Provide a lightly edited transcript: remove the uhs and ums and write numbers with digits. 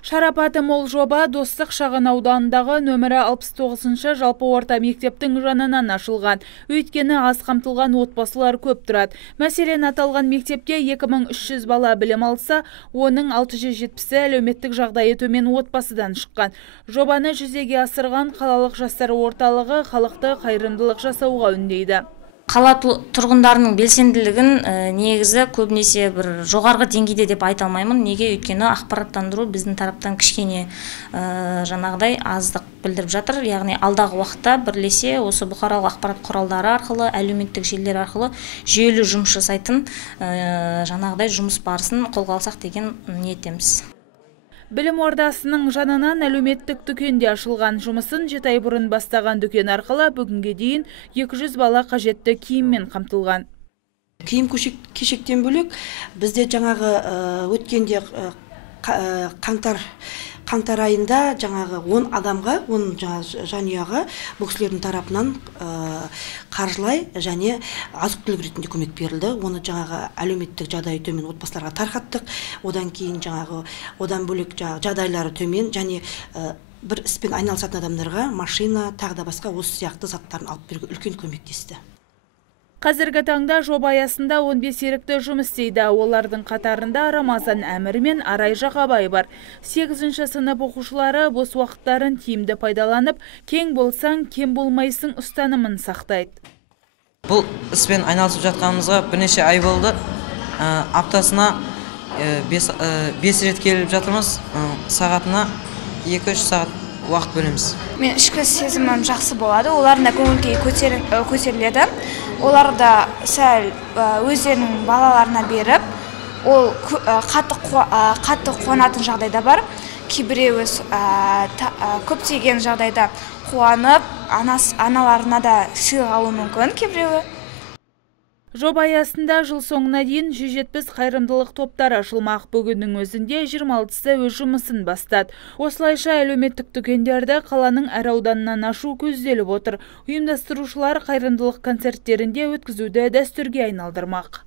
Шарапаты мол жоба Достық шағын ауданындағы нөмірі 69-шы жалпы орта мектептің жанынан ашылған. Өйткені аз қамтылған отбасылар көп тұрады. Мәселен, аталған мектепте 2300 бала білім алса, оның 670-і әлеуметтік жағдайы төмен отбасыдан шыққан. Жобаны жүзеге асырған қалалық жастар орталығы халықты қайырымдылық жасауға үндейді. Қала тұрғындарының белсенділігін негізі көбінесе бір жоғарғы деңгейде деп айта алмаймын. Неге? Өйткені ақпараттандыру біздің тараптан кішкене жаңағыдай аздық білдіріп жатыр. Яғни алдағы уақытта бірлесе осы бұқаралық ақпарат құралдары арқылы, әлеуметтік желілер арқылы жүйелі жұмыс жасайтын жаңағыдай жұмыс барысын қолға алсақ деген ниеттеміз. Білім ордасының жанынан әлеуметтік дүкенде ашылған. Жұмысын 7 ай бұрын бастаған дүкен арқылы бүгінге дейін 200 бала қажетті киіммен қамтылған. Киім кешектен бөлек бізде жаңағы өткенде қаңтар айында жаңағы 10 адамға, 10 жанұяға бұл кісілердің тарапынан қаржылай және азық-түлік ретінде көмек берілді. Оны жаңағы әлеуметтік жағдайы төмен отбасыларға тарқаттық. Одан кейін жаңағы одан бөлек жағдайлары төмен және бір іспен айналысатын адамдарға машина, тағы да басқа осы сияқты заттарын алып беруге үлкен көмектесті. Қазіргі таңда жоба аясында 15 ерікті жұмыс істейді. Олардың қатарында Рамазан Әмір мен Арай Жақабай бар. 8-ші сынып оқушылары бос уақыттарын тиімді пайдаланып, кең болсаң, кем болмайсың ұстанымын сақтайды. Бұл іспен айналысып жатқанымызға бірнеше ай болды. Аптасына 5 рет келіп жатырмыз. Сағатына 2-3 сағат уақыт бөлеміз. Мен ішкі сезімім жақсы болады. Оларында көңіл-күй көтеріледі. Оларда сәл өздерінің балаларына беріп, ол қатты қуанатын жағдайда бар. Кейбіреуі көптеген жағдайда қуанып, аналарына да сыйлық алуы мүмкін кейбіреуі. Жоба аясында жыл соңына дейін 170 қайырымдылық топтары ашылмақ. Бүгіннің өзінде 26-сы өз жұмысын бастады. Осылайша әлеуметтік дүкендерді қаланың әр ауданынан ашу көзделіп отыр. Ұйымдастырушылар қайырымдылық концерттерінде өткізуді дәстүрге айналдырмақ.